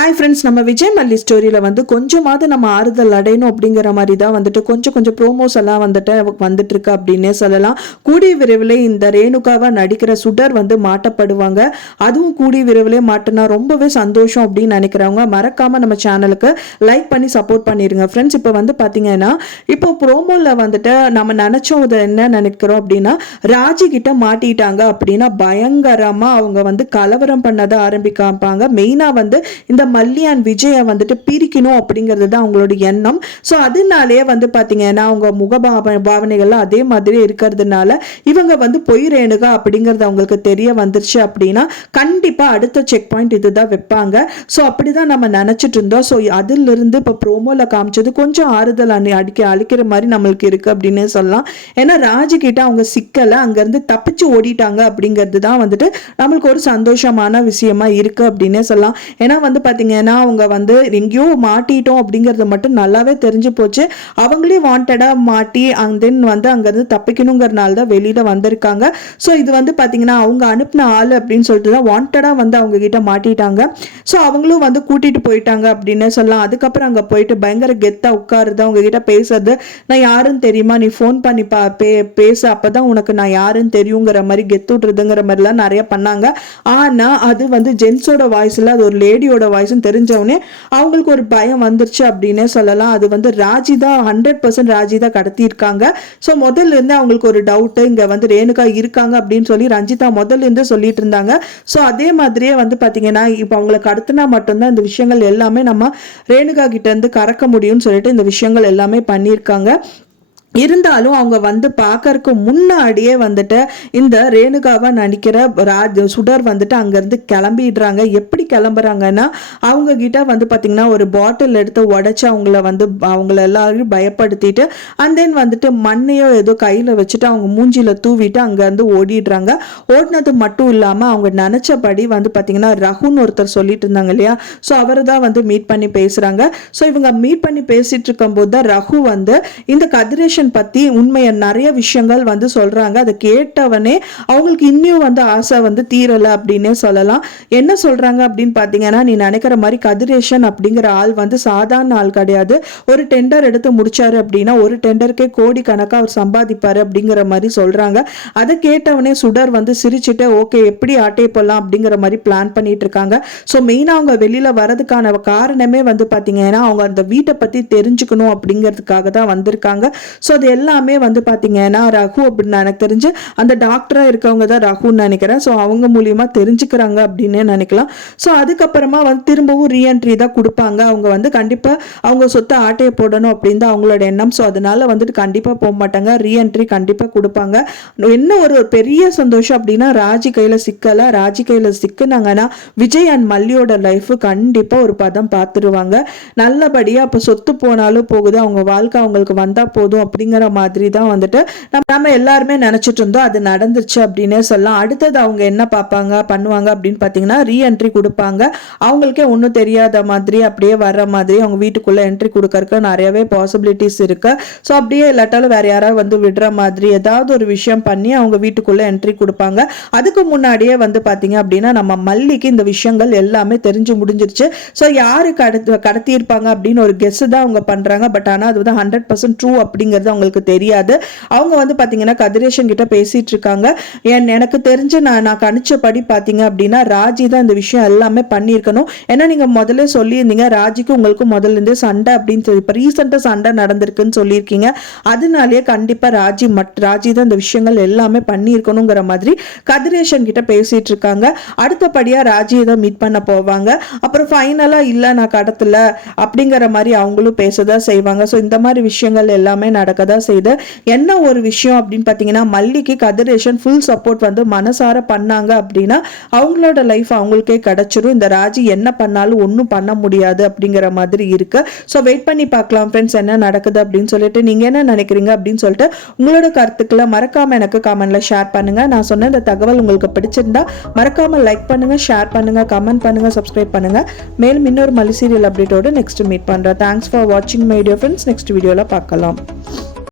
Hi friends நம்ம விஜய் மல்லி ஸ்டோரியில் வந்து கொஞ்சமாவது நம்ம ஆறுதல் அடையணும் அப்படிங்கிற மாதிரி தான் வந்துட்டு கொஞ்சம் கொஞ்சம் ப்ரோமோஸ் எல்லாம் வந்துட்டு வந்துட்டு இருக்கு அப்படின்னே சொல்லலாம். கூடிய விரைவில் இந்த ரேணுகாவை நடிக்கிற சுடர் வந்து மாட்டப்படுவாங்க. அதுவும் கூடிய விரைவில் மாட்டினா ரொம்பவே சந்தோஷம் அப்படின்னு நினைக்கிறவங்க மறக்காமல் நம்ம சேனலுக்கு லைக் பண்ணி சப்போர்ட் பண்ணிடுங்க ஃப்ரெண்ட்ஸ் இப்போ வந்து பார்த்தீங்கன்னா இப்போ ப்ரோமோவில் வந்துட்டு நம்ம நினச்சோம் இதை என்ன நினைக்கிறோம் அப்படின்னா ராஜி கிட்ட மாட்டிட்டாங்க அப்படின்னா பயங்கரமாக அவங்க வந்து கலவரம் பண்ணதை ஆரம்பிக்காப்பாங்க மெயினாக வந்து இந்த மல்லியான் விஜயை வந்துட்டு பிரிக்கணும் அப்படிங்கிறது தான் அவங்களோட எண்ணம். ஸோ அதனாலேயே வந்து பார்த்தீங்கன்னா அவங்க முகபாவ பாவனைகள்லாம் அதே மாதிரி இருக்கிறதுனால இவங்க வந்து பொய் ரேணுகா அப்படிங்கிறது அவங்களுக்கு தெரிய வந்துருச்சு அப்படின்னா கண்டிப்பாக அடுத்த செக் பாயிண்ட் இதுதான் வைப்பாங்க. ஸோ அப்படி தான் நம்ம நினச்சிட்டு இருந்தோம். ஸோ அதிலிருந்து இப்போ ப்ரோமோவில் காமிச்சது கொஞ்சம் ஆறுதல் அணி அடிக்க அழிக்கிற மாதிரி நம்மளுக்கு இருக்குது அப்படின்னே சொல்லலாம். ஏன்னா ராஜு கிட்ட அவங்க சிக்கலை அங்கேருந்து தப்பிச்சு ஓடிட்டாங்க அப்படிங்கிறது தான் வந்துட்டு நம்மளுக்கு ஒரு சந்தோஷமான விஷயமா இருக்குது அப்படின்னே சொல்லலாம். ஏன்னா வந்து பார்த்தீங்கன்னா அவங்க வந்து எங்கேயோ மாட்டிட்டோம் அப்படிங்கிறது மட்டும் நல்லாவே தெரிஞ்சு போச்சு. அவங்களே வாண்டடாக மாட்டி அண்ட் தென் வந்து அங்கேருந்து தப்பிக்கணுங்கிறனால தான் வெளியில் வந்திருக்காங்க. ஸோ இது வந்து பார்த்தீங்கன்னா அவங்க அனுப்பின ஆள் அப்படின்னு சொல்லிட்டு தான் வாண்டடாக வந்து அவங்க கிட்ட மாட்டிட்டாங்க. ஸோ அவங்களும் வந்து கூட்டிகிட்டு போயிட்டாங்க அப்படின்னு சொல்லலாம். அதுக்கப்புறம் அங்கே போயிட்டு பயங்கர கெத்தாக உட்காருது. அவங்க கிட்ட பேசுறது நான் யாருன்னு தெரியுமா? நீ ஃபோன் பண்ணி பா பே பேச. அப்போ தான் உனக்கு நான் யாருன்னு தெரியுங்கிற மாதிரி கெத்து விட்றதுங்கிற மாதிரிலாம் நிறைய பண்ணாங்க. ஆனால் அது வந்து ஜென்ஸோட வாய்ஸில் அது ஒரு லேடியோட வாய்ஸ் வாய்ஸ்னு தெரிஞ்சவொடனே அவங்களுக்கு ஒரு பயம் வந்துருச்சு அப்படின்னே சொல்லலாம். அது வந்து ராஜி தான் ஹண்ட்ரட் பர்சன்ட் ராஜி தான் கடத்தியிருக்காங்க. ஸோ முதல்ல இருந்து அவங்களுக்கு ஒரு டவுட்டு இங்கே வந்து ரேணுகா இருக்காங்க அப்படின்னு சொல்லி ரஞ்சிதா முதல்ல இருந்து சொல்லிட்டு இருந்தாங்க ஸோ அதே மாதிரியே வந்து பார்த்தீங்கன்னா இப்போ அவங்களை கடத்தினா மட்டும்தான் இந்த விஷயங்கள் எல்லாமே நம்ம ரேணுகா கிட்டேருந்து கறக்க முடியும்னு சொல்லிட்டு இந்த விஷயங்கள் எல்லாமே பண்ணியிருக்காங்க. இருந்தாலும் அவங்க வந்து பார்க்கறதுக்கு முன்னாடியே வந்துட்டு இந்த ரேணுகாவை நடிக்கிற ராஜ் சுடர் வந்துட்டு அங்கேருந்து கிளம்பிடுறாங்க. எப்படி கிளம்புறாங்கன்னா அவங்க கிட்ட வந்து பார்த்திங்கன்னா ஒரு பாட்டில் எடுத்து உடச்சி அவங்கள வந்து அவங்கள எல்லாரையும் பயப்படுத்திட்டு அண்ட் தென் வந்துட்டு மண்ணையோ ஏதோ கையில் வச்சுட்டு அவங்க மூஞ்சியில் தூவிட்டு அங்கேருந்து ஓடிடுறாங்க. ஓடினது மட்டும் இல்லாமல் அவங்க நினச்சபடி வந்து பார்த்திங்கன்னா ரகுன்னு ஒருத்தர் சொல்லிட்டு இருந்தாங்க இல்லையா? ஸோ அவரை தான் வந்து மீட் பண்ணி பேசுகிறாங்க ஸோ இவங்க மீட் பண்ணி பேசிகிட்டு இருக்கும்போது தான் ரகு வந்து இந்த கதிரேஷன் ரிலேஷன் பற்றி உண்மையை நிறைய விஷயங்கள் வந்து சொல்கிறாங்க அதை கேட்டவனே அவங்களுக்கு இன்னும் வந்து ஆசை வந்து தீரலை அப்படின்னே சொல்லலாம். என்ன சொல்கிறாங்க அப்படின்னு பார்த்தீங்கன்னா நீ நினைக்கிற மாதிரி கதிரேஷன் அப்படிங்கிற ஆள் வந்து சாதாரண ஆள் கிடையாது. ஒரு டெண்டர் எடுத்து முடிச்சாரு அப்படின்னா ஒரு டெண்டருக்கே கோடி கணக்காக அவர் சம்பாதிப்பார் அப்படிங்கிற மாதிரி சொல்கிறாங்க அதை கேட்டவனே சுடர் வந்து சிரிச்சுட்டு ஓகே எப்படி ஆட்டே போடலாம்? அப்படிங்கிற மாதிரி பிளான் பண்ணிட்டு இருக்காங்க. ஸோ மெயினாக அவங்க வெளியில் வரதுக்கான காரணமே வந்து பார்த்தீங்கன்னா அவங்க அந்த வீட்டை பற்றி தெரிஞ்சுக்கணும் அப்படிங்கிறதுக்காக தான் வந்திருக்காங்க. ஸோ ஸோ அது எல்லாமே வந்து பார்த்தீங்கன்னா ரகு அப்படின்னு எனக்கு தெரிஞ்சு அந்த டாக்டராக இருக்கவங்க தான் ரகுன்னு நினைக்கிறேன். ஸோ அவங்க மூலியமாக தெரிஞ்சுக்கிறாங்க அப்படின்னு நினைக்கலாம். ஸோ அதுக்கப்புறமா வந்து திரும்பவும் ரீஎன்ட்ரி தான் கொடுப்பாங்க. அவங்க வந்து கண்டிப்பாக அவங்க சொத்தை ஆட்டையை போடணும் அப்படின்னு தான் அவங்களோட எண்ணம். ஸோ அதனால வந்துட்டு கண்டிப்பாக போக மாட்டாங்க. ரீஎன்ட்ரி கண்டிப்பாக கொடுப்பாங்க. என்ன ஒரு பெரிய சந்தோஷம் அப்படின்னா ராஜி கையில் சிக்கலை ராஜி கையில் சிக்குனாங்கன்னா விஜய் அண்ட் மல்லியோட லைஃப் கண்டிப்பாக ஒரு பதம் பார்த்துருவாங்க நல்லபடியாக அப்போ சொத்து போனாலும் போகுது. அவங்க வாழ்க்கை அவங்களுக்கு வந்தால் போதும் அப்படி அப்படிங்கிற மாதிரி தான் வந்துட்டு நம்ம நம்ம எல்லாருமே நினச்சிட்டு இருந்தோம் அது நடந்துருச்சு அப்படின்னே சொல்லலாம். அடுத்தது அவங்க என்ன பார்ப்பாங்க பண்ணுவாங்க அப்படின்னு பார்த்தீங்கன்னா ரீஎன்ட்ரி கொடுப்பாங்க. அவங்களுக்கே ஒன்றும் தெரியாத மாதிரி அப்படியே வர்ற மாதிரி அவங்க வீட்டுக்குள்ளே என்ட்ரி கொடுக்கறக்கு நிறையவே பாசிபிலிட்டிஸ் இருக்குது ஸோ அப்படியே இல்லாட்டாலும் வேறு யாராவது வந்து விடுற மாதிரி ஏதாவது ஒரு விஷயம் பண்ணி அவங்க வீட்டுக்குள்ளே என்ட்ரி கொடுப்பாங்க. அதுக்கு முன்னாடியே வந்து பார்த்தீங்க அப்படின்னா நம்ம மல்லிக்கு இந்த விஷயங்கள் எல்லாமே தெரிஞ்சு முடிஞ்சிருச்சு. ஸோ யாரு கடத்தி கடத்தியிருப்பாங்க அப்படின்னு ஒரு கெஸ் தான் அவங்க பண்ணுறாங்க பட் ஆனால் அது வந்து ஹண்ட்ரட் பர்சன்ட் ட்ரூ அப்படிங்கிறது அவங்களுக்கு தெரியாது. அவங்க வந்து பார்த்தீங்கன்னா கதிரேஷன் கிட்ட பேசிட்டு இருக்காங்க. எனக்கு தெரிஞ்சு நான் நான் கணிச்சபடி பார்த்தீங்க அப்படின்னா ராஜி தான் இந்த விஷயம் எல்லாமே பண்ணியிருக்கணும். ஏன்னா நீங்கள் முதல்ல சொல்லியிருந்தீங்க ராஜிக்கு உங்களுக்கு முதல்லேருந்தே சண்டை அப்படின்னு சொல்லி இப்போ ரீசெண்டாக சண்டை நடந்திருக்குன்னு சொல்லியிருக்கீங்க. அதனாலேயே கண்டிப்பாக ராஜி மட் ராஜி தான் இந்த விஷயங்கள் எல்லாமே பண்ணியிருக்கணுங்கிற மாதிரி கதிரேஷன் கிட்ட பேசிட்டு இருக்காங்க. அடுத்தபடியாக ராஜியை தான் மீட் பண்ண போவாங்க. அப்புறம் ஃபைனலாக இல்லை நான் கடத்தல அப்படிங்கிற மாதிரி அவங்களும் பேசதான் செய்வாங்க. ஸோ இந்த மாதிரி விஷயங்கள் எல்லாமே நடக்க தான் செய்து என்ன ஒரு விஷயம் அப்படின்னு பார்த்தீங்கன்னா மல்லிக்கு கதிரேஷன் ஃபுல் சப்போர்ட் வந்து மனசார பண்ணாங்க அப்படின்னா அவங்களோட லைஃப் அவங்களுக்கே கிடைச்சிரும். இந்த ராஜி என்ன பண்ணாலும் ஒன்றும் பண்ண முடியாது அப்படிங்கிற மாதிரி இருக்கு. ஸோ வெயிட் பண்ணி பார்க்கலாம் ஃப்ரெண்ட்ஸ் என்ன நடக்குது அப்படின்னு சொல்லிட்டு நீங்கள் என்ன நினைக்கிறீங்க அப்படின்னு சொல்லிட்டு உங்களோட கருத்துக்களை மறக்காமல் எனக்கு கமெண்ட்ல ஷேர் பண்ணுங்க. நான் சொன்ன இந்த தகவல் உங்களுக்கு பிடிச்சிருந்தா மறக்காமல் லைக் பண்ணுங்க ஷேர் பண்ணுங்க கமெண்ட் பண்ணுங்க சப்ஸ்கிரைப் பண்ணுங்க. மேலும் இன்னொரு மலி சீரியல் அப்டேட்டோட நெக்ஸ்ட் மீட் பண்ணுறேன் தேங்க்ஸ் ஃபார் வாட்சிங் மைடியோ ஃப்ரெண்ட்ஸ் நெக்ஸ்ட் வீடியோவில் பார்க்கலாம்.